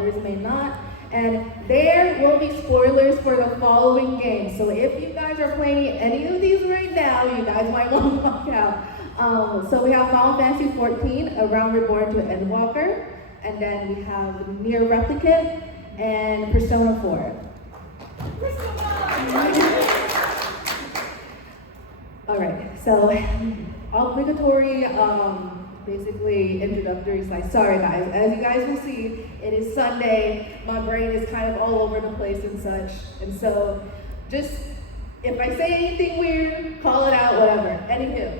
others may not. And there will be spoilers for the following games. So if you guys are playing any of these right now, you guys might want to walk out. So we have Final Fantasy 14, A Realm Reborn to Endwalker. And then we have Nier Replicant and Persona 4. Alright, so obligatory, basically introductory slide. Sorry guys, as you guys will see, it is Sunday. My brain is kind of all over the place and such. And so just, if I say anything weird, call it out, whatever. Anywho.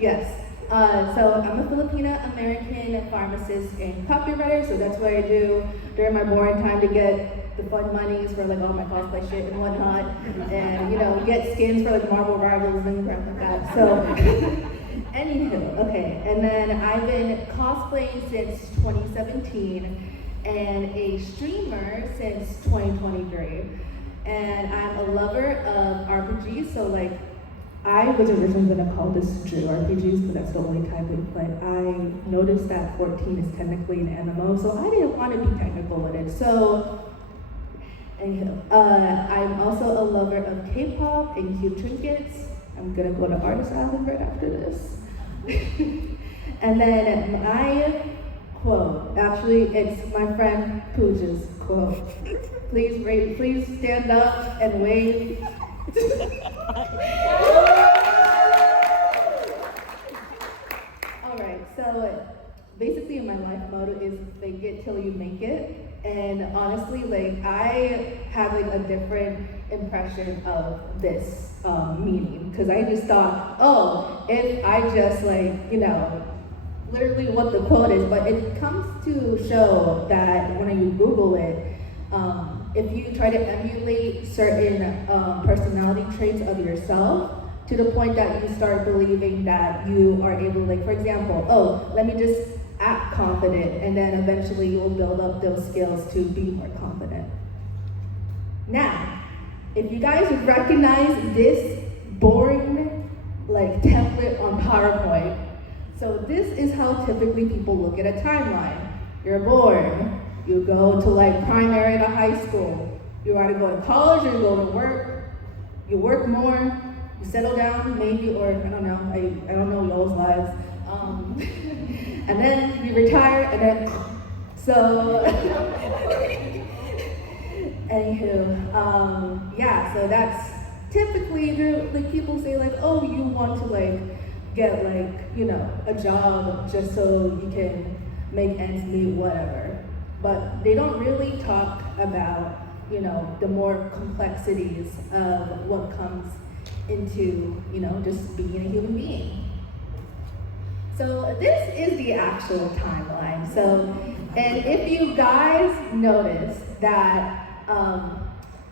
Yes. So I'm a Filipina-American pharmacist and copywriter, so that's what I do during my boring time to get the fun monies for like all my cosplay shit and whatnot, and you know, get skins for like Marvel Rivals and crap like that. So, anywho, okay, and then I've been cosplaying since 2017 and a streamer since 2023, and I'm a lover of RPGs, so like, I was originally going to call this JRPGs, but that's the only type of play. I noticed that 14 is technically an MMO, so I didn't want to be technical with it. So, anyhow, I'm also a lover of K-pop and cute trinkets. I'm going to go to Artist Island right after this. And then my quote, actually, it's my friend Pooja's quote. Please stand up and wave. Alright, so basically my life motto is fake it till you make it. And honestly, like I have like a different impression of this meaning, because I just thought, oh, if I just like, you know, literally what the quote is, but it comes to show that when you Google it, if you try to emulate certain personality traits of yourself to the point that you start believing that you are able, like for example, oh, let me just act confident, and then eventually you'll build up those skills to be more confident. Now, if you guys recognize this boring like template on PowerPoint, so this is how typically people look at a timeline. You're born. You go to like primary to high school. You either go to college or you go to work. You work more. You settle down maybe, or I don't know. I don't know y'all's lives. And then you retire, and then so. Anywho, yeah. So that's typically like people say like, oh, you want to like get like a job just so you can make ends meet, whatever. But they don't really talk about, the more complexities of what comes into, just being a human being. So this is the actual timeline. So, and if you guys notice that,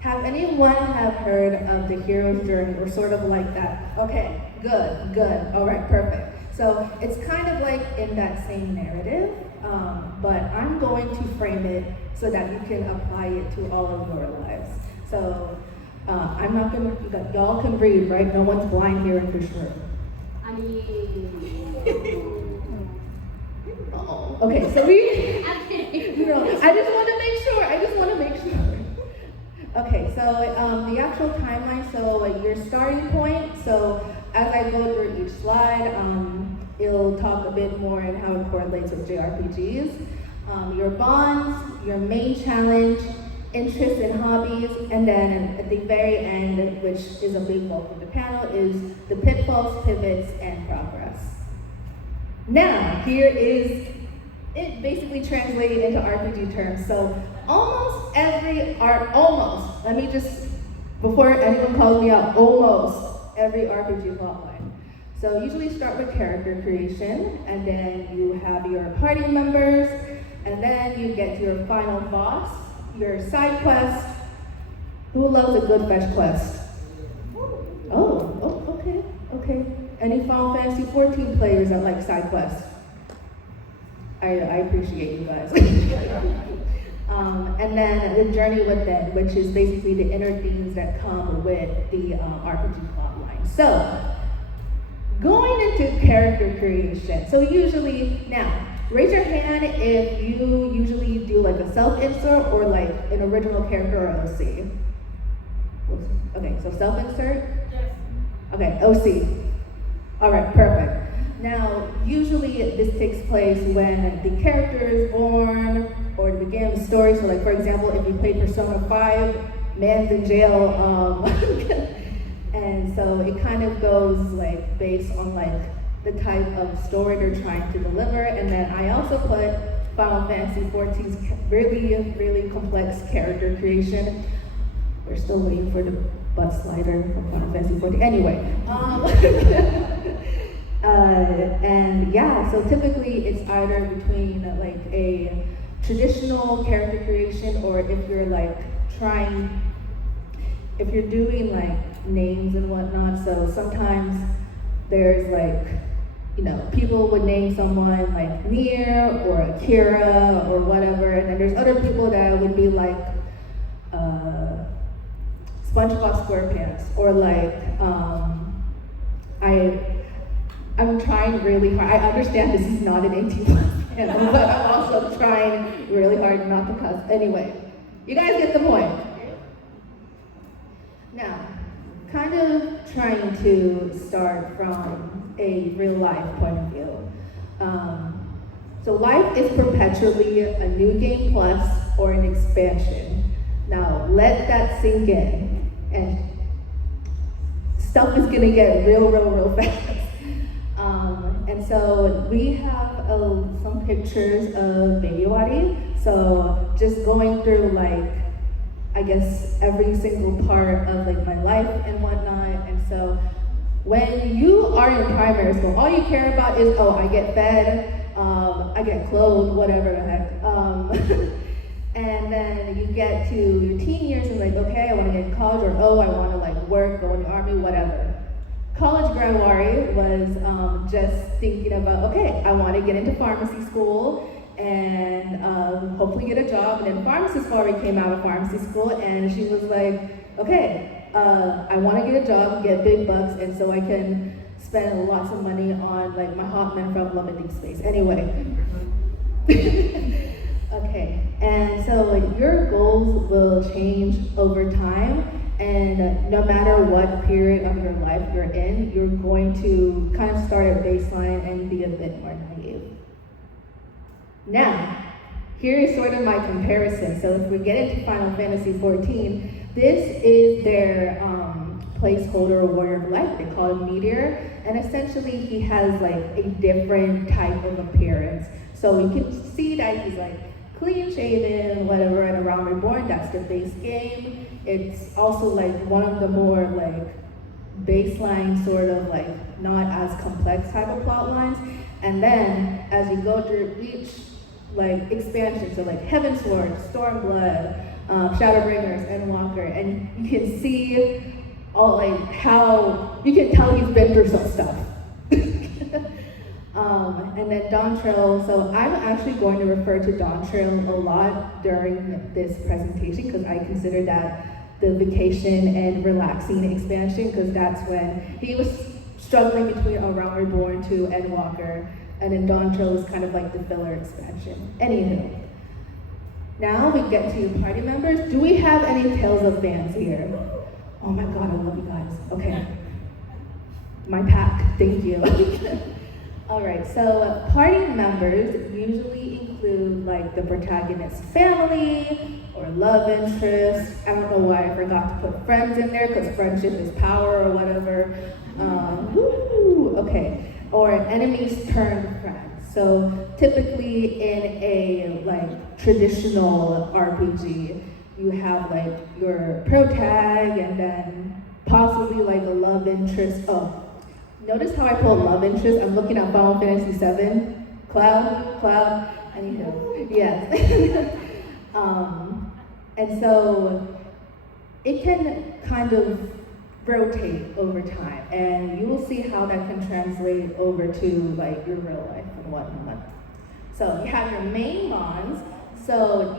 have anyone have heard of the hero's journey, or sort of like that? Okay, good, all right, perfect. So it's kind of like in that same narrative, but I'm going to frame it so that you can apply it to all of your lives. So I'm not gonna, y'all can breathe, right? No one's blind here in this room. Oh, okay, so I just want to make sure. Okay, so the actual timeline, so like your starting point, so as I go through each slide, it'll talk a bit more on how it correlates with JRPGs, your bonds, your main challenge, interests and hobbies, and then at the very end, which is a big bulk of the panel, is the pitfalls, pivots, and progress. Now, here is it basically translated into RPG terms. So almost let me just, before anyone calls me out, almost every RPG plotline. So usually start with character creation, and then you have your party members, and then you get to your final boss, your side quest. Who loves a good fetch quest? Oh, okay. Any Final Fantasy 14 players that like side quests? I appreciate you guys. And then the journey within, which is basically the inner themes that come with the RPG plotline. So, going into character creation. So usually, now, Raise your hand if you usually do like a self-insert or like an original character or OC. Okay, so self-insert? Yes. Okay, OC. All right, perfect. Now, usually this takes place when the character is born or the beginning of the story. So like, for example, if you play Persona 5, man's in jail. And so it kind of goes like based on like the type of story they're trying to deliver. And then I also put Final Fantasy XIV's really, really complex character creation. We're still waiting for the butt slider from Final Fantasy XIV. Anyway, and yeah, so typically it's either between like a traditional character creation or if you're like if you're doing like names and whatnot. So sometimes there's like, people would name someone like Nier or Akira or whatever, and then there's other people that would be like SpongeBob SquarePants or like I'm trying really hard. I understand this is not an 18+ channel, but I'm also trying really hard not to cuss. Anyway, you guys get the point. Now, kind of trying to start from a real life point of view. So life is perpetually a new game plus or an expansion. Now, let that sink in. And stuff is gonna get real fast. And so we have some pictures of Baby Wadi. So just going through like, I guess every single part of like my life and whatnot. And so when you are in primary school, all you care about is, oh, I get fed, I get clothed, whatever the heck. And then you get to your teen years and like, okay, I want to get in college, or oh, I want to like work, go in the army, whatever. College graduate was just thinking about, okay, I want to get into pharmacy school and hopefully get a job. And then pharmacist already came out of pharmacy school, and she was like, okay, I want to get a job, get big bucks, and so I can spend lots of money on like my hot men from limiting space. Anyway. Okay, and so like your goals will change over time. And no matter what period of your life you're in, you're going to kind of start at baseline and be a bit more naive. Now, here is sort of my comparison. So if we get into Final Fantasy XIV, this is their placeholder warrior of light. They call him Meteor. And essentially he has like a different type of appearance. So you can see that he's like clean shaven, whatever, and around Reborn, that's the base game. It's also like one of the more like baseline sort of like not as complex type of plot lines. And then as you go through each like expansion, so like Heavensward, Stormblood, Shadowbringers, Endwalker, and you can see all like how you can tell he's been through some stuff. And then Dawn Trail, so I'm actually going to refer to Dawn Trail a lot during this presentation because I consider that the vacation and relaxing expansion, because that's when he was struggling between Around Reborn to Endwalker, and then Dawn Trail was kind of like the filler expansion. Anywho, now we get to you party members. Do we have any Tales of fans here? Oh my God, I love you guys. Okay. My pack, thank you. All right, so party members usually include like the protagonist's family or love interest. I don't know why I forgot to put friends in there because friendship is power or whatever. Okay, or enemies turned friends. So typically in a like traditional RPG, you have like your protag and then possibly like a love interest. Oh, notice how I put love interest? I'm looking at Final Fantasy VII. Cloud, anywho, yes. And so it can kind of rotate over time, and you will see how that can translate over to like your real life and whatnot. So you have your main bonds. So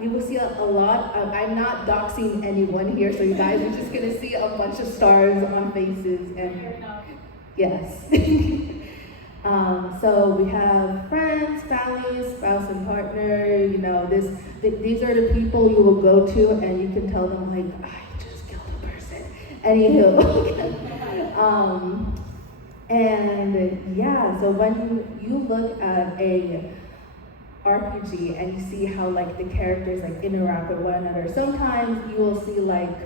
you will see a lot of, I'm not doxing anyone here, so you guys are just gonna see a bunch of stars on faces and yes. So we have friends, family, spouse, and partner. You know, these are the people you will go to, and you can tell them like, I just killed a person. Anywho, and yeah. So when you look at a RPG and you see how like the characters like interact with one another, sometimes you will see like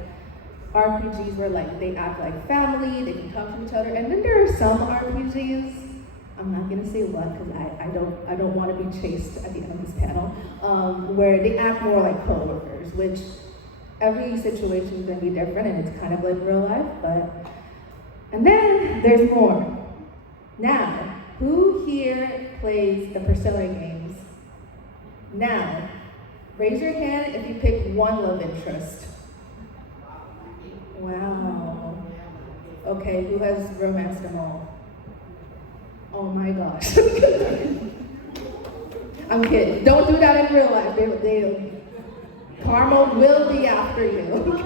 RPGs where like they act like family, they can talk to each other, and then there are some RPGs. I'm not gonna say what because I don't want to be chased at the end of this panel, where they act more like coworkers, which every situation is gonna be different and it's kind of like real life, and then there's more. Now, who here plays the Persona games? Now, raise your hand if you pick one love interest. Wow. Okay, who has romanced them all? Oh my gosh. I'm kidding. Don't do that in real life. Karma will be after you.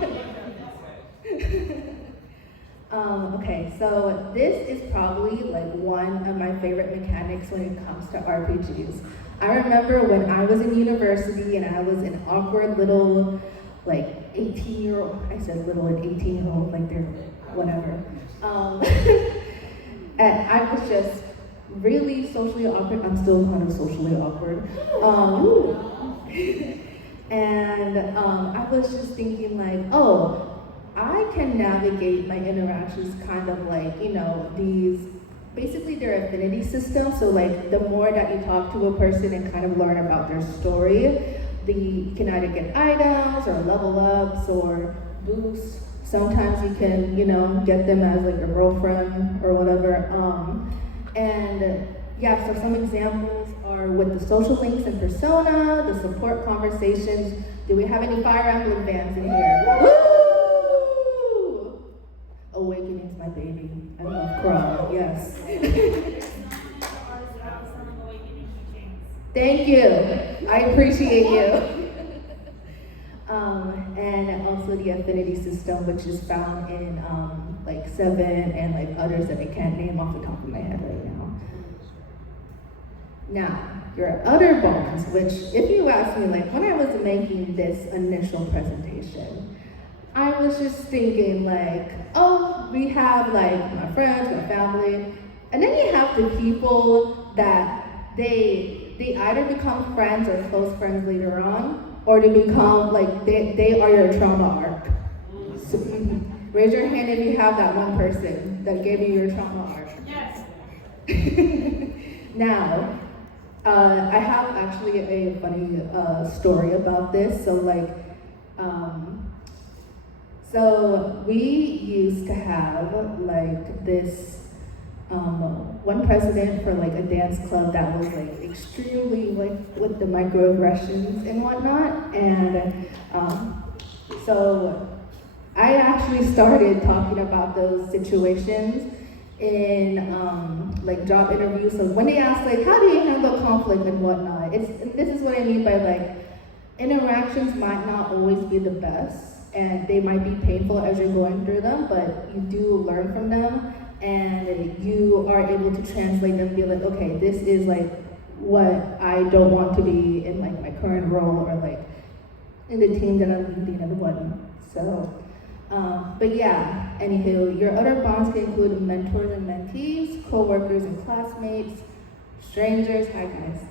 Okay, so this is probably like one of my favorite mechanics when it comes to RPGs. I remember when I was in university and I was an awkward little like 18-year-old, I said little and 18-year-old, like they're whatever. And I was just really socially awkward. I'm still kind of socially awkward. And I was just thinking like, oh, I can navigate my interactions kind of like, you know, basically their affinity system. So like the more that you talk to a person and kind of learn about their story, you can either get items or level ups or boosts. Sometimes you can, you know, get them as like a girlfriend or whatever. And yeah, so some examples are with the social links in Persona, the support conversations. Do we have any Fire Emblem fans in here? Woo! Awakening's my baby. I love Crawl, yes. Thank you. I appreciate you. And also the affinity system, which is found in like 7 and like others that I can't name off the top of my head right now. Now, your other bonds, which if you ask me, like when I was making this initial presentation, I was just thinking like, oh, we have like my friends, my family, and then you have the people that they either become friends or close friends later on, or they become like, they are your trauma arc. So, raise your hand if you have that one person that gave you your trauma arc. Yes. Now, I have actually a funny story about this. So like, so we used to have like this one president for like a dance club that was like extremely like with the microaggressions and whatnot, and so I actually started talking about those situations in like job interviews. So when they ask like, how do you handle conflict and whatnot, and this is what I mean by like, interactions might not always be the best, and they might be painful as you're going through them, but you do learn from them, and you are able to translate them and be like, okay, this is like what I don't want to be in like my current role or like in the team that I'm leading and whatnot. So, but yeah, anywho, your other bonds can include mentors and mentees, co-workers and classmates, strangers, hi guys.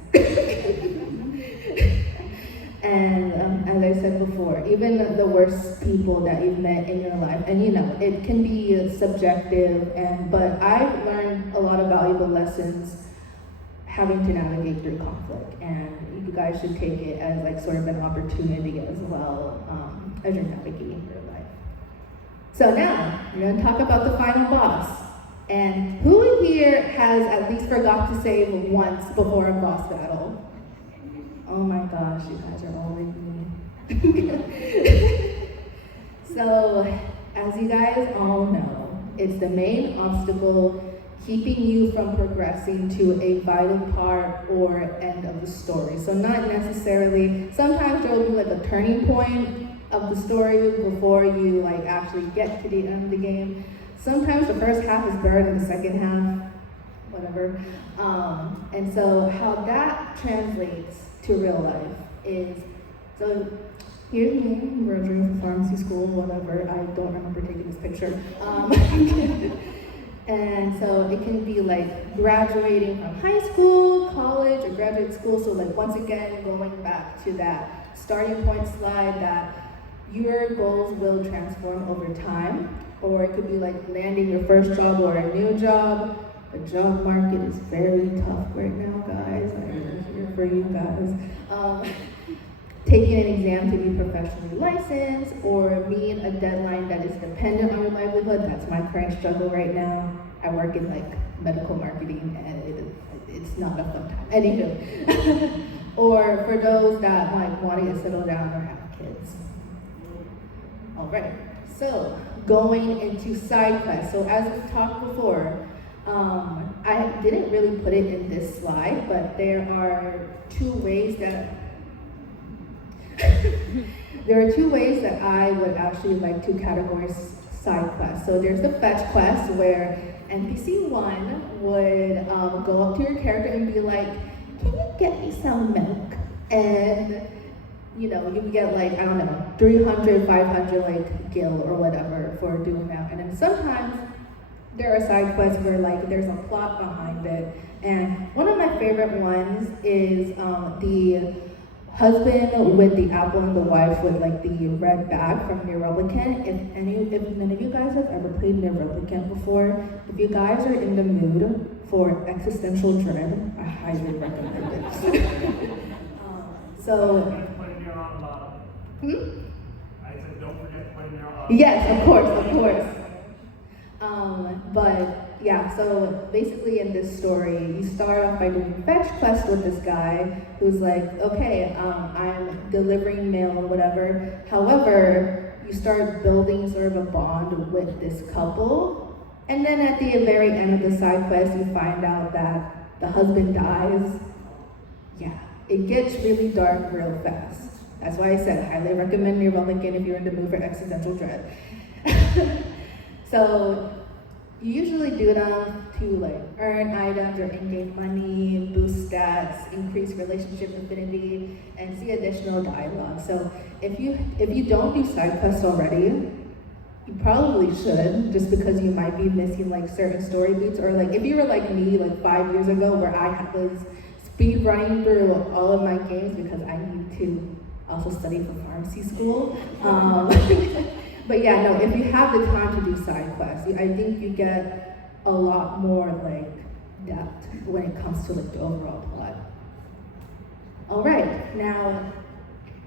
And as I said before, even the worst people that you've met in your life, and you know, it can be subjective, but I've learned a lot of valuable lessons having to navigate through conflict, and you guys should take it as like sort of an opportunity as well as you're navigating your life. So now, we're gonna talk about the final boss. And who here has at least forgot to save once before a boss battle? Oh my gosh, you guys are all like me. So, as you guys all know, it's the main obstacle keeping you from progressing to a vital part or end of the story. So not necessarily, sometimes there will be like a turning point of the story before you like actually get to the end of the game. Sometimes the first half is better than the second half. whatever. And so how that translates to real life is, so here's me, graduating from pharmacy school, whatever. I don't remember taking this picture. And so it can be like graduating from high school, college, or graduate school. So like once again, going back to that starting point slide that your goals will transform over time. Or it could be like landing your first job or a new job. The job market is very tough right now, guys. I'm here for you guys. Taking an exam to be professionally licensed, or meeting a deadline that is dependent on your livelihood. That's my current struggle right now. I work in like medical marketing and it's not a fun time. Anywho. Or for those that like want to get settled down or have kids. All right, so going into side quests. So as we've talked before, I didn't really put it in this slide, but there are two ways that I would actually like to categorize side quests. So there's the fetch quest where NPC 1 would go up to your character and be like, can you get me some milk? And you know, you can get like, I don't know, 300, 500 like gil or whatever for doing that. And then sometimes there are side quests where like there's a plot behind it. And one of my favorite ones is the husband with the apple and the wife with like the red bag from Near Replicant. If none of you guys have ever played Near Replicant before, if you guys are in the mood for existential dread, I highly recommend it. So. I said, don't forget to put in your Yes, of course. But yeah, so basically in this story, you start off by doing fetch quest with this guy who's like, okay, I'm delivering mail or whatever. However, you start building sort of a bond with this couple. And then at the very end of the side quest, you find out that the husband dies. Yeah, it gets really dark real fast. That's why I said highly recommend Near Replicant if you're in the mood for existential dread. So you usually do them to like earn items or in-game money, boost stats, increase relationship affinity, and see additional dialogue. So if you don't do side quests already, you probably should, just because you might be missing like certain story beats, or like if you were like me like 5 years ago where I was speed running through all of my games because I need to also study for pharmacy school. But yeah, no, if you have the time to do side quests, I think you get a lot more like depth when it comes to like the overall plot. All right, now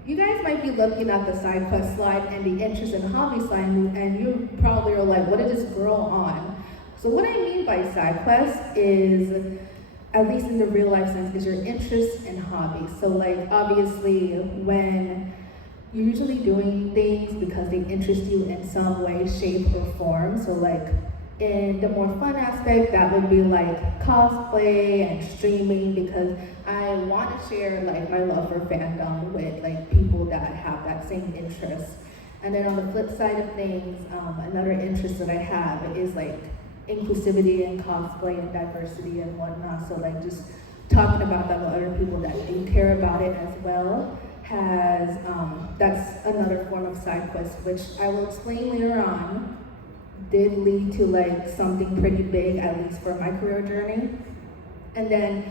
you guys might be looking at the side quest slide and the interest and hobby slide, and you probably are like, what is this girl on? So what I mean by side quest is, at least in the real life sense, is your interest and hobbies. So like obviously when you're usually doing things because they interest you in some way, shape, or form. So like in the more fun aspect, that would be like cosplay and streaming, because I want to share like my love for fandom with like people that have that same interest. And then on the flip side of things, another interest that I have is like inclusivity and cosplay and diversity and whatnot. So like just talking about that with other people that do care about it as well has, that's another form of side quest, which I will explain later on, did lead to like something pretty big, at least for my career journey. And then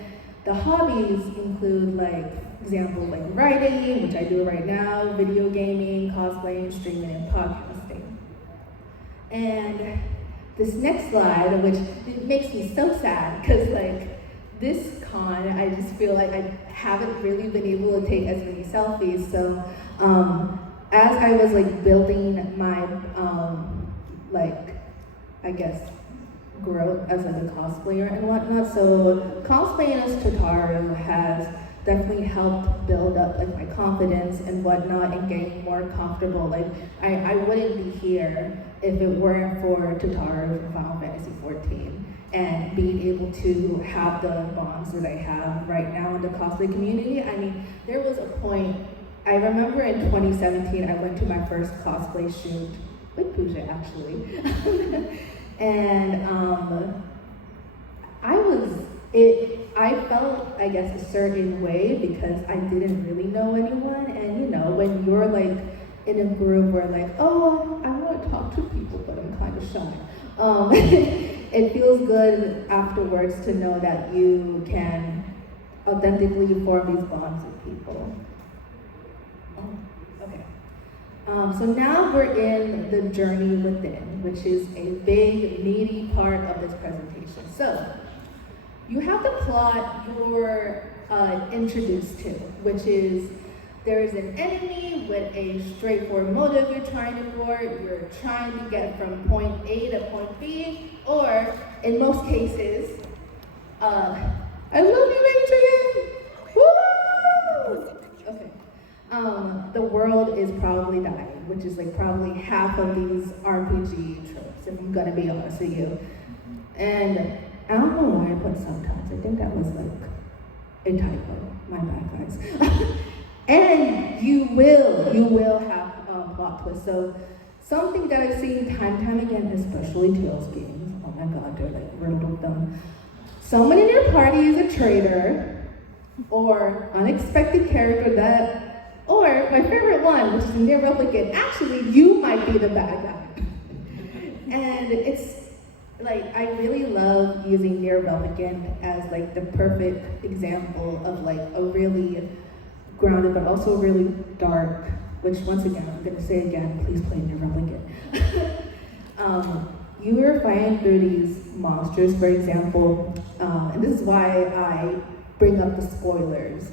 the hobbies include like, example, like writing, which I do right now, video gaming, cosplaying, streaming, and podcasting. And this next slide, which it makes me so sad, because like this con, I just feel like I haven't really been able to take as many selfies. So as I was like building my like, I guess, growth as like a cosplayer and whatnot, so cosplaying as Tataru has definitely helped build up like my confidence and whatnot and getting more comfortable. Like I wouldn't be here if it weren't for Tataru from Final Fantasy XIV and being able to have the bonds that I have right now in the cosplay community. I mean, there was a point, I remember in 2017, I went to my first cosplay shoot with Pooja actually. And I felt, I guess, a certain way because I didn't really know anyone. And you know, when you're like in a group where like, oh, I want to talk to people, but I'm kind of shy. It feels good afterwards to know that you can authentically form these bonds with people. Oh, okay. So now we're in the journey within, which is a big, meaty part of this presentation. So you have the plot you're introduced to, which is there is an enemy with a straightforward motive you're trying to thwart. You're trying to get from point A to point B, or in most cases, I love you, Adrian! Woo! Okay. The world is probably dying, which is like probably half of these RPG tropes, if I'm gonna be honest with you. And I don't know why I put subtitles. I think that was like a typo. My bad, guys. And you will have plot twists. So something that I've seen time and time again, especially Tales games. Oh my God, they're like riddled with them. Someone in your party is a traitor, or unexpected character that, or my favorite one, which is near replicant. Actually, you might be the bad guy. And it's like, I really love using near replicant as like the perfect example of like a really grounded but also really dark, which once again, I'm gonna say again, please play near replicant. You are fighting through these monsters, for example, and this is why I bring up the spoilers.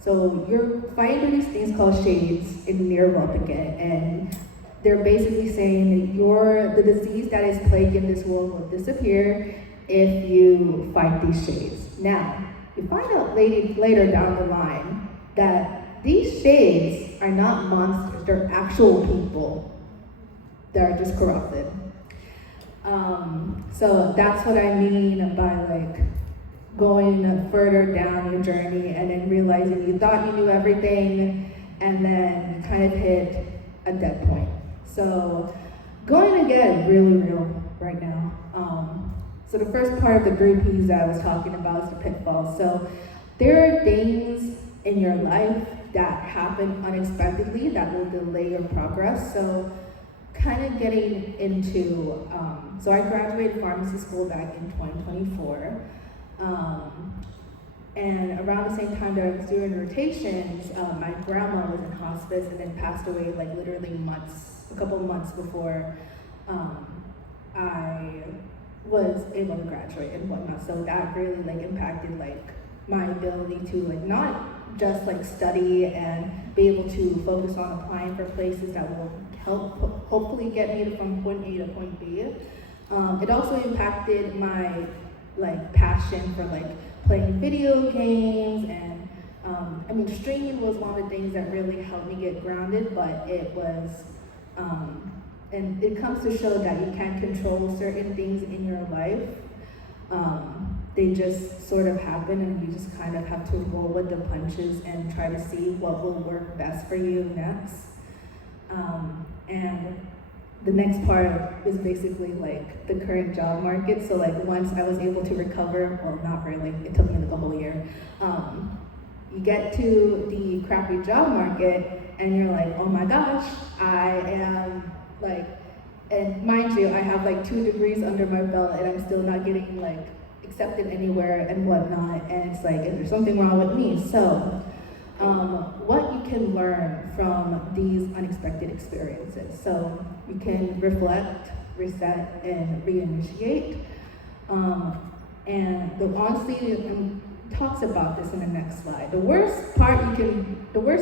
So you're fighting through these things called shades in near replicant, and they're basically saying that the disease that is plaguing this world will disappear if you fight these shades. Now, you find out later down the line that these shades are not monsters, they're actual people that are just corrupted. So that's what I mean by like going further down your journey and then realizing you thought you knew everything and then you kind of hit a dead point. So going to get really real right now. So the first part of the three P's that I was talking about is the pitfalls. So there are things in your life that happen unexpectedly that will delay your progress. So kind of getting into, so I graduated pharmacy school back in 2024. And around the same time that I was doing rotations, my grandma was in hospice and then passed away like literally a couple months before I was able to graduate and whatnot. So that really like impacted like my ability to like not just like study and be able to focus on applying for places that will help hopefully get me from point A to point B. It also impacted my like passion for like playing video games, and I mean streaming was one of the things that really helped me get grounded, but it was and it comes to show that you can't control certain things in your life. They just sort of happen, and you just kind of have to roll with the punches and try to see what will work best for you next. And the next part is basically like the current job market. So like once I was able to recover, well, not really, it took me like a whole year. You get to the crappy job market and you're like, oh my gosh, I am like, and mind you, I have like 2 degrees under my belt and I'm still not getting like accepted anywhere and whatnot. And it's like, is there something wrong with me? So what you can learn from these unexpected experiences. So you can reflect, reset, and reinitiate. And honestly, talks about this in the next slide. The worst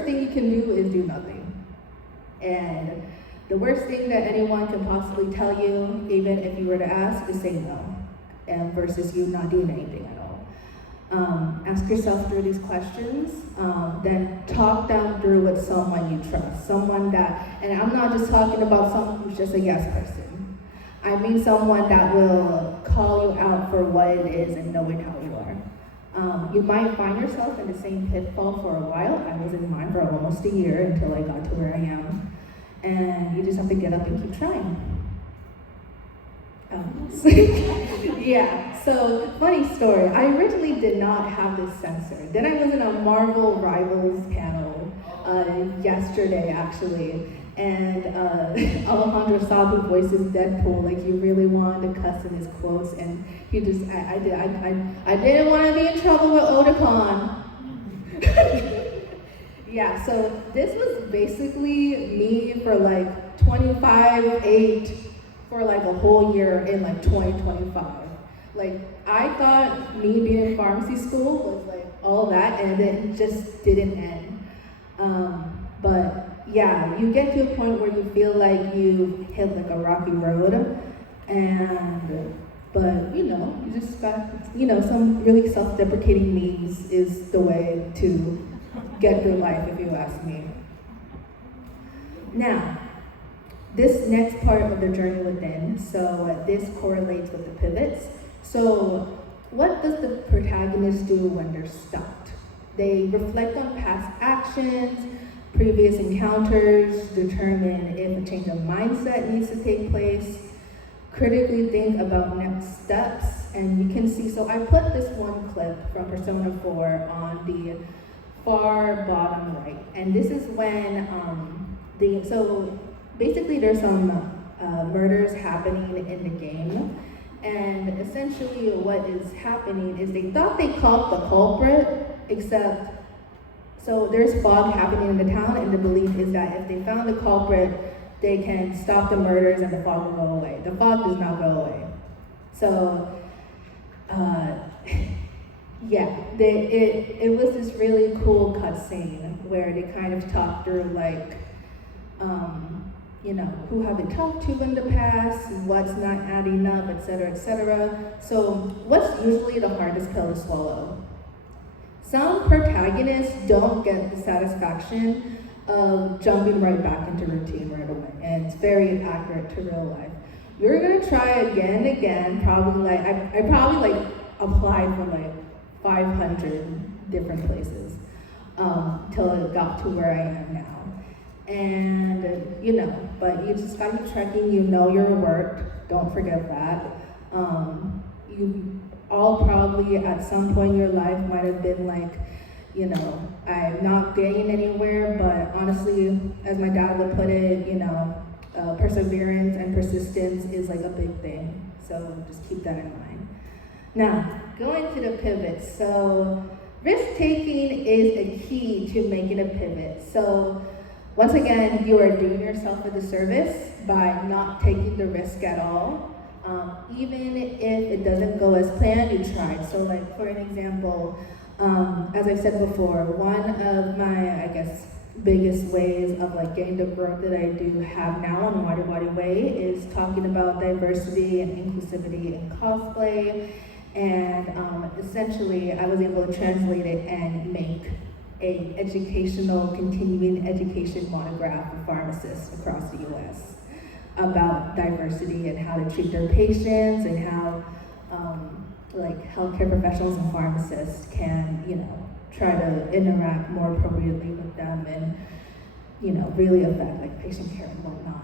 thing you can do is do nothing. And the worst thing that anyone can possibly tell you, even if you were to ask, is say no, and versus you not doing anything at all. Ask yourself through these questions, then talk them through with someone you trust. Someone that, and I'm not just talking about someone who's just a yes person. I mean someone that will call you out for what it is and knowing how you are. You might find yourself in the same pitfall for a while. I was in mine for almost a year until I got to where I am. And you just have to get up and keep trying. Yeah, so funny story. I originally did not have this censored. Then I was in a Marvel Rivals panel yesterday, actually, and Alejandro saw who voices Deadpool. Like he really wanted to cuss in his quotes, and he just I didn't want to be in trouble with Otakon. Yeah, so this was basically me for like 25/8 for like a whole year in like 2025. Like I thought me being in pharmacy school was like all that, and it just didn't end. But yeah, you get to a point where you feel like you hit like a rocky road, but you just got some really self-deprecating memes is the way to get through life, if you ask me. Now, this next part of the journey within, so this correlates with the pivots. So what does the protagonist do when they're stuck? They reflect on past actions, previous encounters, determine if a change of mindset needs to take place, critically think about next steps, and you can see, so I put this one clip from Persona 4 on the far bottom right, and this is when so basically there's some murders happening in the game, and essentially what is happening is they thought they caught the culprit, except so there's fog happening in the town, and the belief is that if they found the culprit, they can stop the murders and the fog will go away. The fog does not go away. So yeah, it was this really cool cutscene where they kind of talked through like who have they talked to in the past, what's not adding up, etc., etc. So what's usually the hardest pill to swallow? Some protagonists don't get the satisfaction of jumping right back into routine right away, and it's very accurate to real life. You're gonna try again and again, probably like, I probably like applied for like 500 different places till it got to where I am now. And but you just gotta keep trekking, your work, don't forget that. You all probably at some point in your life might have been like, I'm not getting anywhere, but honestly, as my dad would put it, perseverance and persistence is like a big thing. So just keep that in mind. Now, going to the pivot. So risk-taking is a key to making a pivot. So once again, you are doing yourself a disservice by not taking the risk at all. Even if it doesn't go as planned, you tried. So like, for an example, as I've said before, one of my, biggest ways of like getting the growth that I do have now on Wadi Wadi Way is talking about diversity and inclusivity in cosplay. And essentially, I was able to translate it and make a educational, continuing education monograph for pharmacists across the US about diversity and how to treat their patients and how healthcare professionals and pharmacists can, try to interact more appropriately with them and, really affect like patient care and whatnot.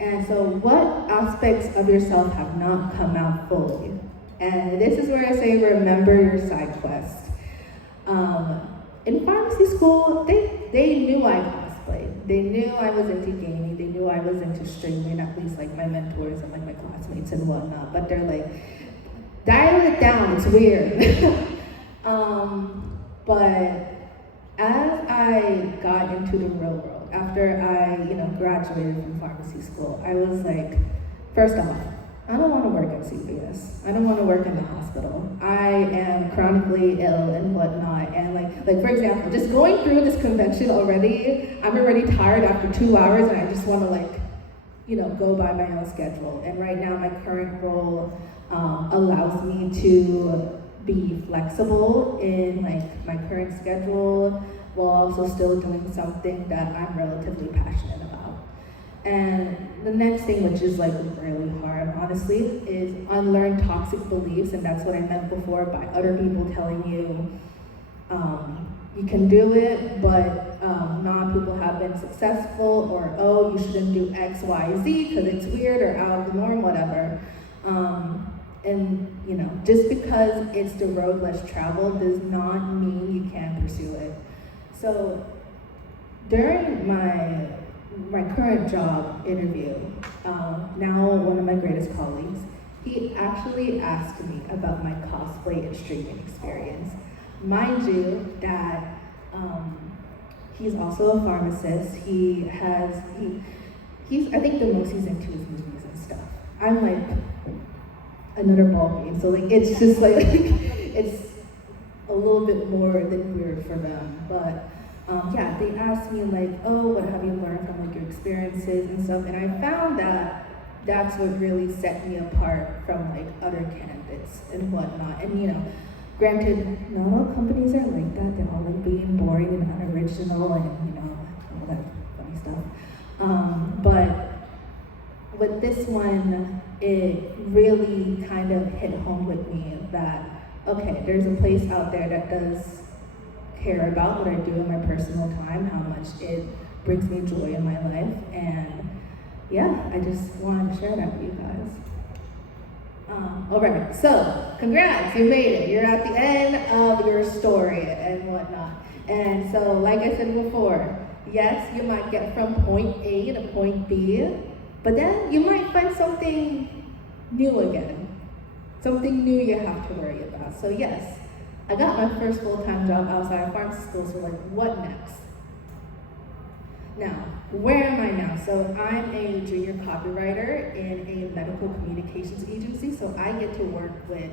And so what aspects of yourself have not come out fully? And this is where I say, remember your side quest. In pharmacy school, they knew I cosplayed. They knew I was into gaming. They knew I was into streaming, at least like my mentors and like my classmates and whatnot. But they're like, dial it down, it's weird. But as I got into the real world, after I, graduated from pharmacy school, I was like, first off, I don't want to work at CVS. I don't want to work in the hospital. I am chronically ill and whatnot. And like for example, just going through this convention already, I'm already tired after 2 hours and I just want to go by my own schedule. And right now my current role allows me to be flexible in like my current schedule while also still doing something that I'm relatively passionate about. And the next thing, which is like really hard, honestly, is unlearn toxic beliefs, and that's what I meant before by other people telling you you can do it, but not people have been not successful, or oh, you shouldn't do X, Y, Z because it's weird or out of the norm, whatever. And you know, just because it's the road less traveled does not mean you can't pursue it. So during my current job interview, now one of my greatest colleagues, he actually asked me about my cosplay and streaming experience. Mind you that he's also a pharmacist. He's I think the most he's into is movies and stuff. I'm like another ballgame, so like it's just like it's a little bit more than weird for them. But yeah, they asked me like, oh, what have you learned from like your experiences and stuff, and I found that that's what really set me apart from like other candidates and whatnot. And you know, granted, not all companies are like that. They're all like being boring and unoriginal and you know, all that funny stuff. But with this one, it really kind of hit home with me that, okay, there's a place out there that does care about what I do in my personal time, how much it brings me joy in my life, and yeah, I just wanted to share that with you guys. All right, so congrats, you made it. You're at the end of your story and whatnot. And so, like I said before, yes, you might get from point A to point B, but then you might find something new again. Something new you have to worry about. So yes, I got my first full-time job outside of pharmacy school, so like, what next? Now, where am I now? So I'm a junior copywriter in a medical communications agency, so I get to work with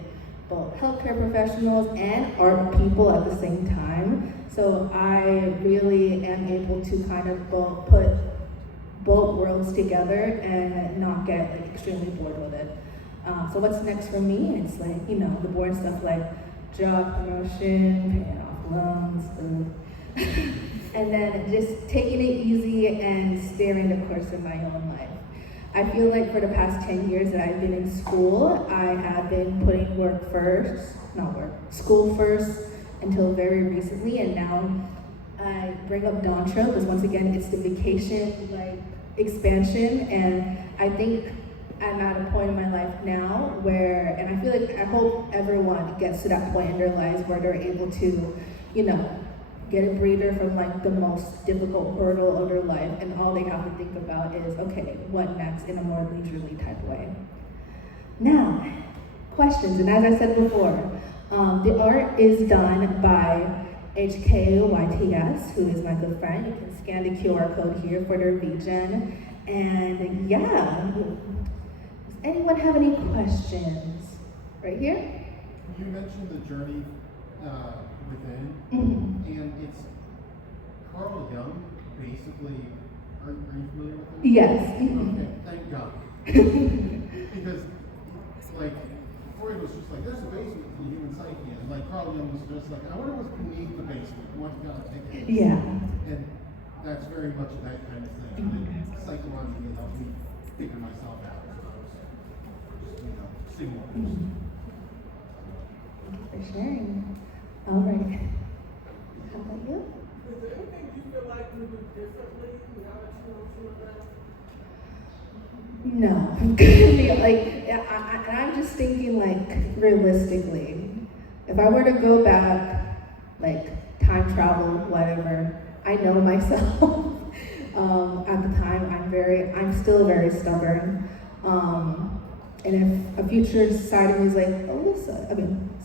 both healthcare professionals and art people at the same time. So I really am able to kind of put both worlds together and not get like extremely bored with it. So what's next for me? It's like, you know, the boring stuff like job promotion, paying off loans, and then just taking it easy and steering the course of my own life. I feel like for the past 10 years that I've been in school, I have been putting school first until very recently, and now I bring up Dontra because once again, it's the vacation like expansion, and I think I'm at a point in my life now where, and I hope everyone gets to that point in their lives where they're able to, you know, get a breather from like the most difficult hurdle of their life, and all they have to think about is, okay, what next in a more leisurely type way. Now, questions, and as I said before, the art is done by HKYTS, who is my good friend. You can scan the QR code here for their VGen. And yeah, does anyone have any questions? Right here? You mentioned the journey within, and it's Carl Jung, basically. Are you familiar with him? Yes. Okay, thank God. Because, like, Freud was just like, there's a basement in the human psyche, and like Carl Jung was just like, I wonder what's beneath the basement. What God think? Yeah. And that's very much that kind of thing. And it psychologically helped me figure myself out. Just, you know, seeing what was. Thank you for sharing. All right. How about you? Is there anything you feel like you do differently now that you know some of that? No. Like, I'm just thinking like realistically. If I were to go back, like time travel, whatever, I know myself. At the time, I'm still very stubborn. And if a future side of me is like,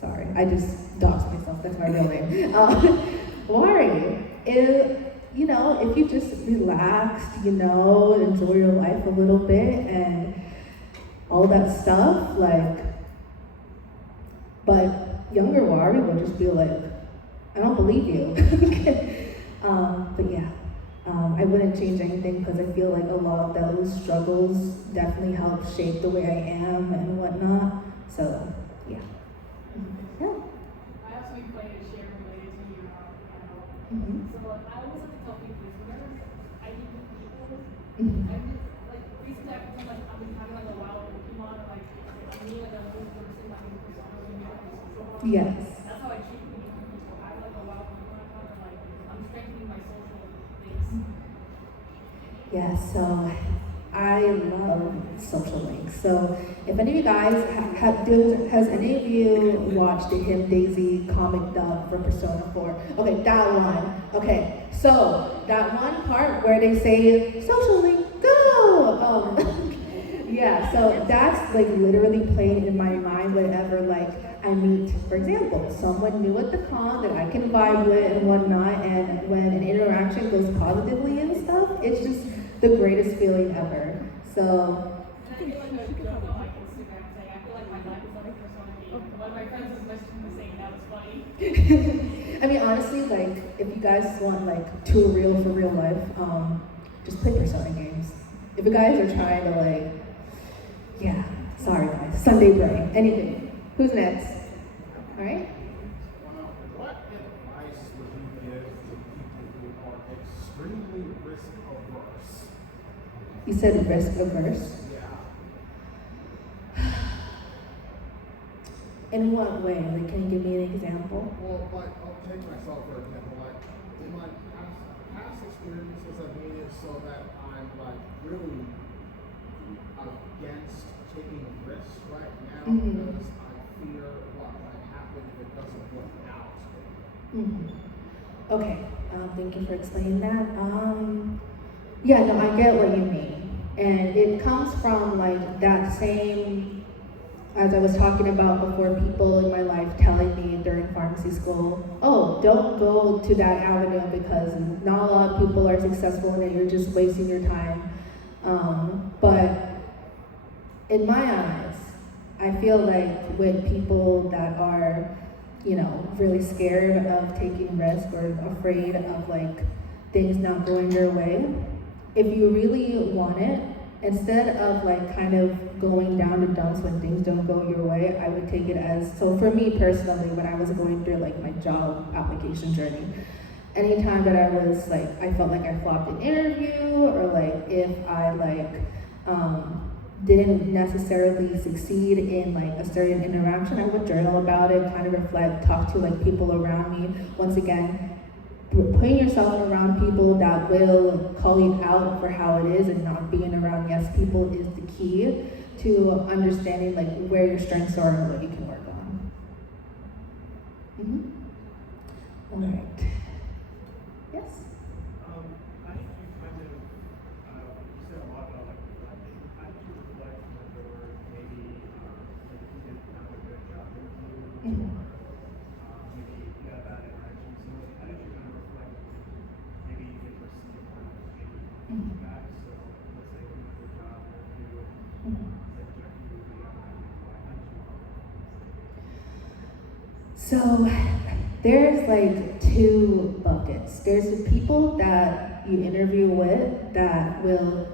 sorry, I just doxed myself, that's my real name. Worry. If you just relaxed, enjoy your life a little bit and all that stuff, but younger Wari will just be like, I don't believe you. But yeah, I wouldn't change anything because I feel like a lot of those struggles definitely help shape the way I am and whatnot. So, yeah. Yeah. I have something funny to share related to you. Mm-hmm. So I always have to tell people, whenever I meet with people, Mm-hmm. I just, like, recently I feel like I've been having like a wild Pokemon, like, I need like a new person, like, new persona, and new social. Yes. That's how I treat people. I have like a wild Pokemon account, and like, I'm strengthening my social base. Yeah, so I love social links. So if any of you guys has any of you watched the Him Daisy comic dub for Persona 4? Okay, that one. Okay, so that one part where they say social link, go! Yeah, so that's like literally playing in my mind whenever like I meet, for example, someone new at the con that I can vibe with and whatnot, and when an interaction goes positively and stuff, it's just the greatest feeling ever. So And I feel like a joke on like Instagram saying, I feel like my life is like a Persona game. One of my friends was messaging me saying that was funny. I mean, honestly, like if you guys want like too real for real life, just play Persona games. If you guys are trying to like, yeah, sorry guys, Sunday brain, anything. Who's next? All right. What advice would you give to people who are extremely risk averse? You said risk averse. Yeah. In what way? Like, can you give me an example? Well, like, I'll take myself for example. Like, in my past experiences, I've made it so that I'm like really against taking risks right now Mhm. because I fear what might happen if it doesn't work out. Okay. Thank you for explaining that. Yeah, no, I get what you mean, and it comes from like that same, as I was talking about before, people in my life telling me during pharmacy school, oh, don't go to that avenue because not a lot of people are successful in it, you're just wasting your time. But in my eyes, I feel like with people that are, really scared of taking risk or afraid of like things not going their way, if you really want it, instead of like kind of going down the dumps when things don't go your way, I would take it as, so for me personally, when I was going through like my job application journey, anytime that I was like, I felt like I flopped an interview, or like if I like didn't necessarily succeed in like a certain interaction, I would journal about it, kind of reflect, talk to like people around me. Once again, putting yourself around people that will call you out for how it is and not being around yes people is the key to understanding like where your strengths are and what you can work on. All right. Yes? I think you kind of, you said a lot about like reflecting. How did you reflect when there were maybe, like you didn't have a good job interview, or maybe you had bad interactions? So how did you kind of reflect when maybe you didn't receive kind of maybe feedback? So let's say you have a job interview and they reject you, but you have an idea why. How did you? So there's like two buckets. There's the people that you interview with that will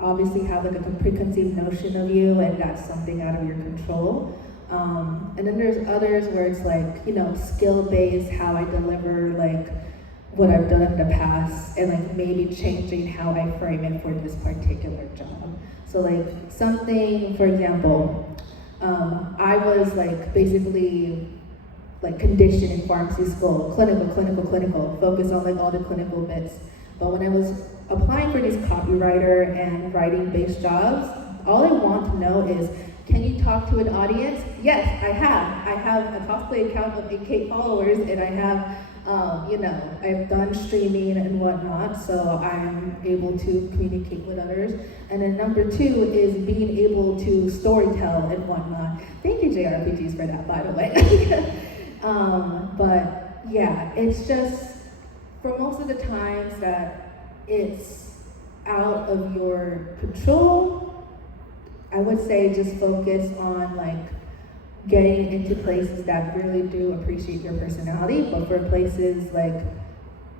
obviously have like a preconceived notion of you, and that's something out of your control. And then there's others where it's like, skill based, how I deliver like what I've done in the past, and like maybe changing how I frame it for this particular job. So like something, for example, I was like basically like conditioned in pharmacy school, clinical, focus on like all the clinical bits. But when I was applying for these copywriter and writing based jobs, all I want to know is, can you talk to an audience? Yes, I have. I have a cosplay account of 8K followers, and I have, I've done streaming and whatnot, so I'm able to communicate with others. And then number two is being able to storytell and whatnot. Thank you, JRPGs, for that, by the way. But yeah, it's just, for most of the times that it's out of your control, I would say just focus on like getting into places that really do appreciate your personality, but for places like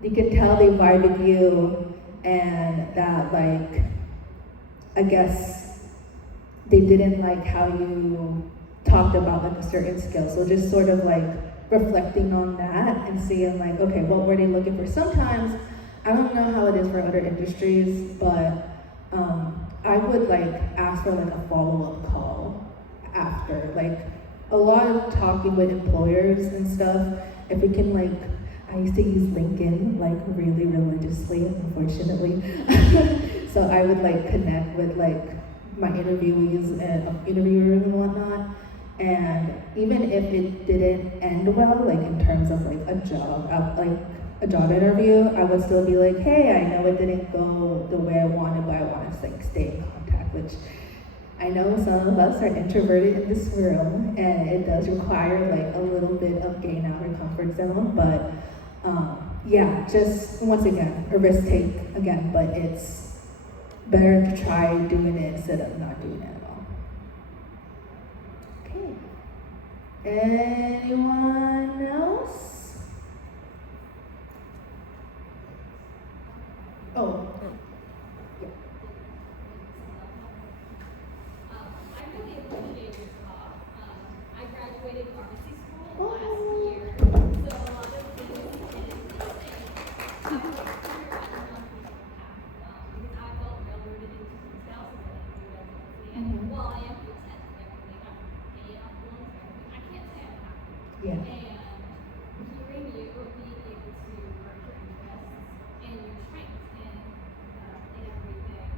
you can tell they vibe with you and that like, I guess they didn't like how you talked about like a certain skill. So just sort of like reflecting on that and seeing like, okay, what were they looking for? Sometimes, I don't know how it is for other industries, but I would like ask for like a follow-up call after, like a lot of talking with employers and stuff. If we can like, I used to use LinkedIn like really religiously, unfortunately. So I would like connect with like my interviewees and interviewers and whatnot. And even if it didn't end well, like in terms of like a job interview, I would still be like, hey, I know it didn't go the way I wanted, but I want to like stay in contact, which I know some of us are introverted in this room, and it does require like a little bit of getting out of your comfort zone, but yeah, just once again, a risk take again, but it's better to try doing it instead of not doing it at all. Okay. Anyone else? Oh. Yeah. I really appreciate your talk. I graduated pharmacy school last year, so a lot of things I didn't say. I was curious on how people have, because I felt real rooted into details and I didn't do residency. And while I am content with everything, I'm paying off loans and everything, I can't say I'm happy. Yeah. And hearing you being able to merge your interests and your strengths in everything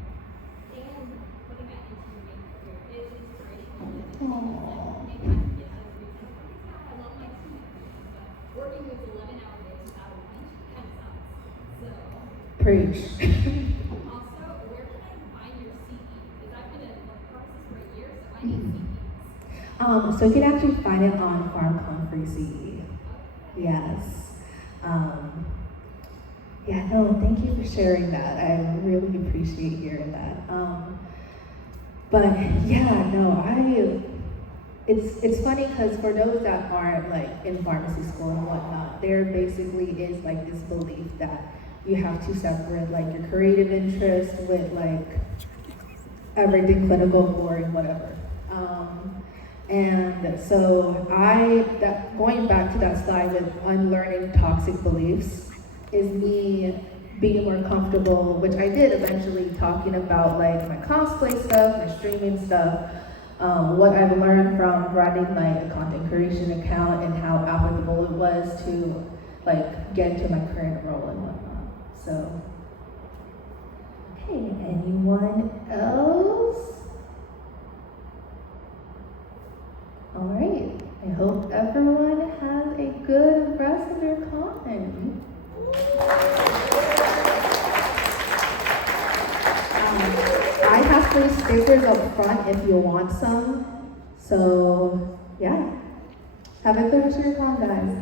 and putting that into your main career is inspirational. And I can get out of reason. I love my teammates, but working with 11-hour days without a lunch kind of sucks. So, Preach. also, where can I find your CV? Because I've been a pharmacist for a year, so I need CVs. So you can actually find it on PharmCon Free CE. Yes. Yeah, no, thank you for sharing that. I really appreciate hearing that. But yeah, no, it's funny because for those that aren't like in pharmacy school and whatnot, there basically is like this belief that you have to separate like your creative interest with like everything clinical, boring, whatever. And so going back to that slide with unlearning toxic beliefs is me being more comfortable, which I did eventually, talking about like my cosplay stuff, my streaming stuff, what I've learned from running like a content creation account and how applicable it was to like get into my current role and whatnot. So, okay, anyone else? All right, I hope everyone has a good rest of their con. I have some stickers up front if you want some. So, yeah. Have a good rest of your con, guys.